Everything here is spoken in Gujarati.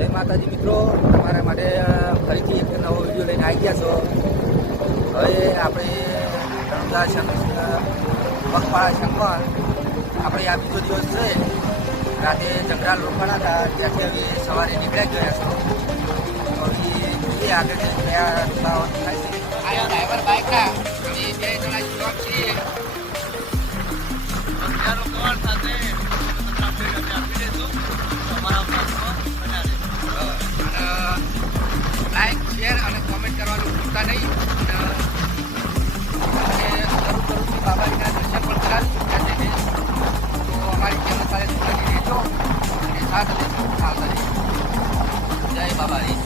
જય માતાજી મિત્રો, તમારા માટે ફરીથી એક નવો વિડીયો લઈને આવી ગયા છો. હવે આપણે પગપાળા સંગમાં આપણે આ બીજો દિવસ છે. રાતે જંગરાલ રોકાણા હતા, ત્યાંથી હવે સવારે નીકળ્યા ગયા છો. તો એ આગળ કયા રસ્તાઓ થાય છે. આ ડ્રાઈવર બાઇકના અમે 2 જણા સ્ટોપ છીએ. લાઈક, શેર અને કોમેન્ટ કરવાનું ભૂલતા નહીં. અને શરૂ કરું છું બાબાજીના દર્શન પણ કરાવીશું ત્યાં જઈને. તો અમારી ચેનલ સાથે જોડાઈ રહેજો અને સાથ આવતા રહેજો. જય બાબાજી.